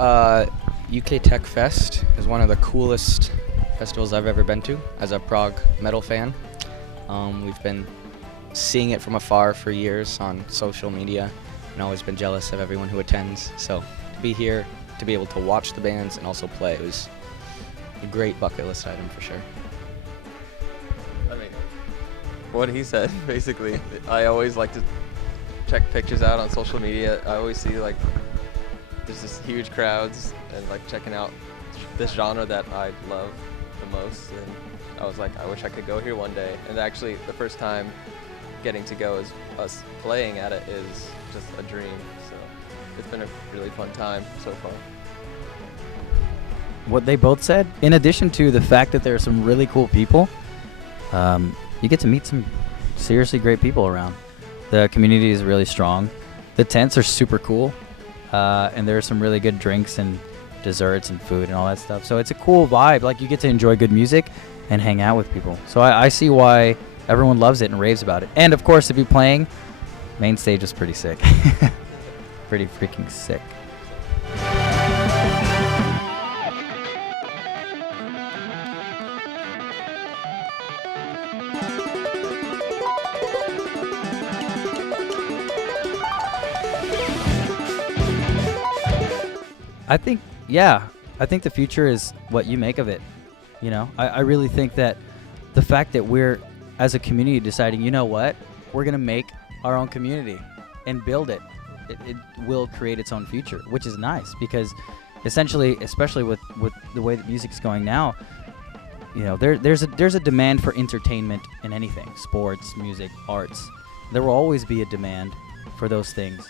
UK Tech Fest is one of the coolest festivals I've ever been to as a prog metal fan. We've been seeing it from afar for years on social media and always been jealous of everyone who attends. So to be here, to be able to watch the bands and also play, it was a great bucket list item for sure. I mean, what he said, basically. I always like to check pictures out on social media. I always see like there's this huge crowds and like checking out this genre that I love the most, and I was like, I wish I could go here one day. And actually the first time getting to go as us playing at it is just a dream. So it's been a really fun time so far. What they both said, in addition to the fact that there are some really cool people, you get to meet some seriously great people around. The community is really strong. The tents are super cool, and there are some really good drinks and desserts and food and all that stuff. So it's a cool vibe. Like, you get to enjoy good music and hang out with people. So I see why everyone loves it and raves about it. And of course, to be playing, main stage is pretty sick. Pretty freaking sick. I think the future is what you make of it. You know, I really think that the fact that we're, as a community, deciding, you know what, we're going to make our own community and build it, it will create its own future, which is nice because essentially, especially with the way that music's going now, you know, there's a demand for entertainment in anything, sports, music, arts. There will always be a demand for those things.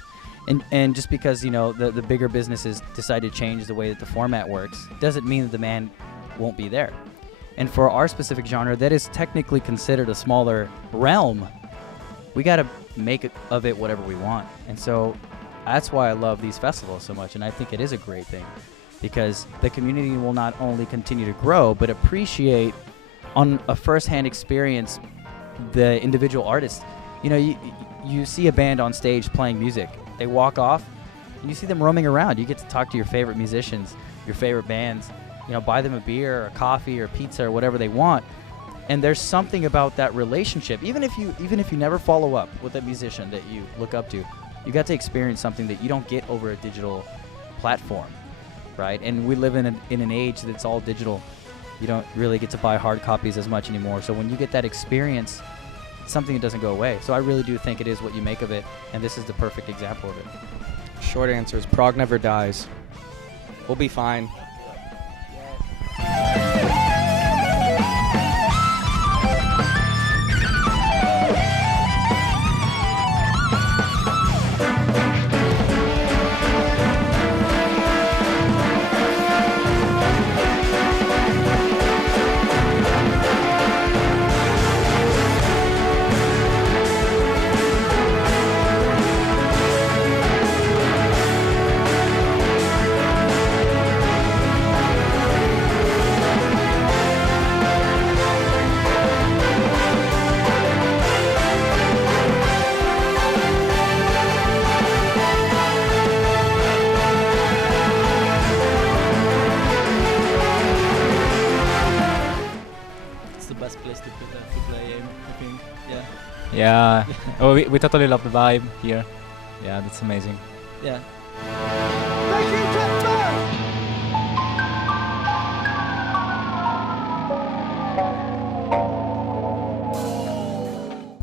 And just because, you know, the bigger businesses decide to change the way that the format works doesn't mean the demand won't be there. And for our specific genre, that is technically considered a smaller realm. We got to make of it whatever we want. And so that's why I love these festivals so much. And I think it is a great thing because the community will not only continue to grow, but appreciate on a first-hand experience the individual artists. You know, you see a band on stage playing music. They walk off, and you see them roaming around. You get to talk to your favorite musicians, your favorite bands, you know, buy them a beer or a coffee or pizza or whatever they want. And there's something about that relationship. Even if you never follow up with a musician that you look up to, you got to experience something that you don't get over a digital platform, right? And we live in an age that's all digital. You don't really get to buy hard copies as much anymore. So when you get that experience, something that doesn't go away. So I really do think it is what you make of it, and this is the perfect example of it. Short answer is prog never dies. We'll be fine. Yeah, oh, we totally love the vibe here. Yeah, that's amazing. Yeah.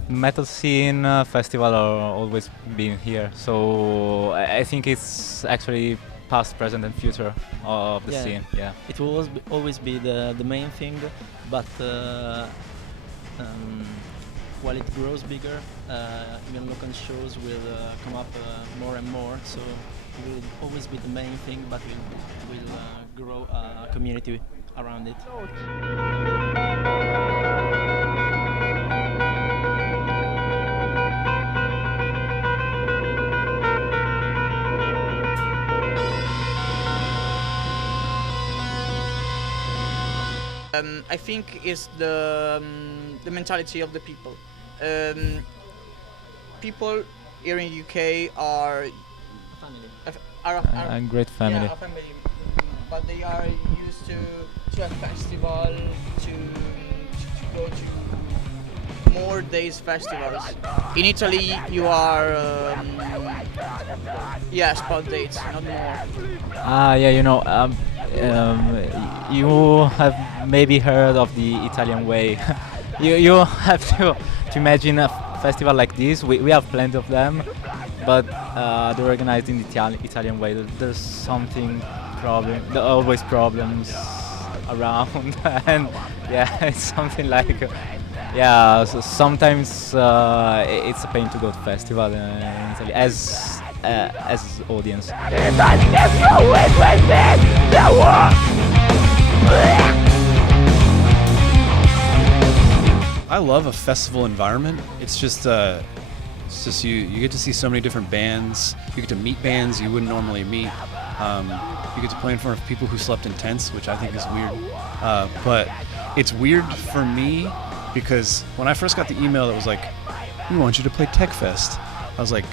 Metal scene festival are always been here, so I think it's actually past, present, and future of the scene. Yeah, it will always be the main thing, but while it grows bigger, even local shows will come up more and more. So it will always be the main thing, but we'll grow a community around it. I think it's the mentality of the people. People here in UK are a great family. Yeah, a family they are used to a festival, to go to more days festivals. In Italy, you are spot dates, not more. Yeah, you have maybe heard of the Italian way. you have to imagine a festival like this. We have plenty of them, but they're organized in the Italian way. There's something there are always problems around, and yeah, it's something like so sometimes it's a pain to go to festival in Italy as audience. I love a festival environment. It's just you get to see so many different bands. You get to meet bands you wouldn't normally meet. You get to play in front of people who slept in tents, which I think is weird. But it's weird for me because when I first got the email that was like, "We want you to play Tech Fest," I was like,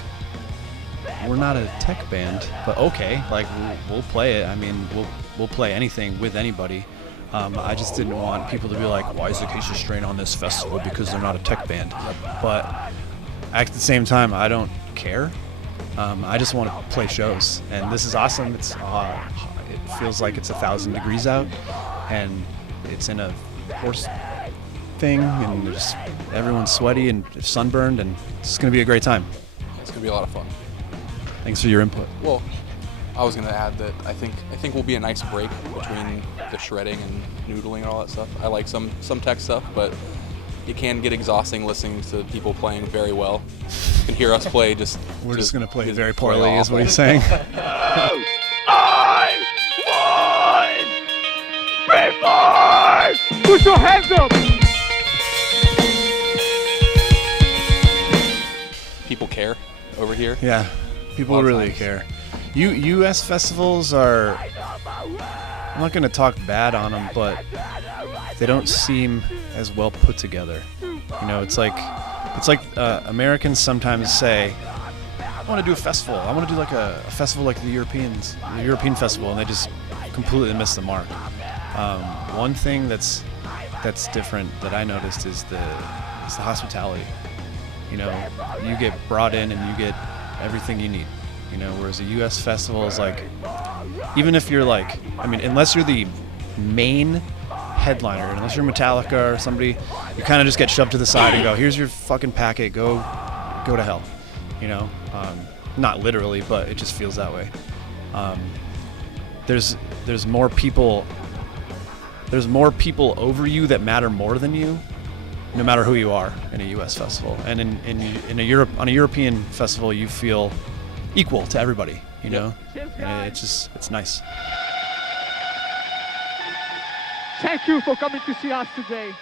"We're not a tech band, but okay, like we'll play it. I mean, we'll play anything with anybody." I just didn't want people to be like, "Why is Acacia Strain on this festival?" Because they're not a tech band. But at the same time, I don't care. I just want to play shows, and this is awesome. It feels like it's 1,000 degrees out, and it's in a horse thing, and everyone's sweaty and sunburned, and it's going to be a great time. It's going to be a lot of fun. Thanks for your input. Well, I was going to add that I think we'll be a nice break between the shredding and noodling and all that stuff. I like some tech stuff, but it can get exhausting listening to people playing very well. You can hear us play just... We're just going to play very poorly is what he's saying. Put your hands up! People care over here. Yeah, people really care. U.S. festivals are... I'm not going to talk bad on them, but they don't seem as well put together. You know, it's like Americans sometimes say, "I want to do a festival. I want to do like a festival like the European festival," and they just completely miss the mark. One thing that's different that I noticed is the hospitality. You know, you get brought in and you get everything you need. You know, whereas a U.S. festival is like, even if you're like, I mean, unless you're the main headliner, unless you're Metallica or somebody, you kind of just get shoved to the side and go, "Here's your fucking packet, go to hell." You know, not literally, but it just feels that way. There's more people over you that matter more than you, no matter who you are in a U.S. festival. And on a European festival, you feel equal to everybody, you know? And it's nice. Thank you for coming to see us today.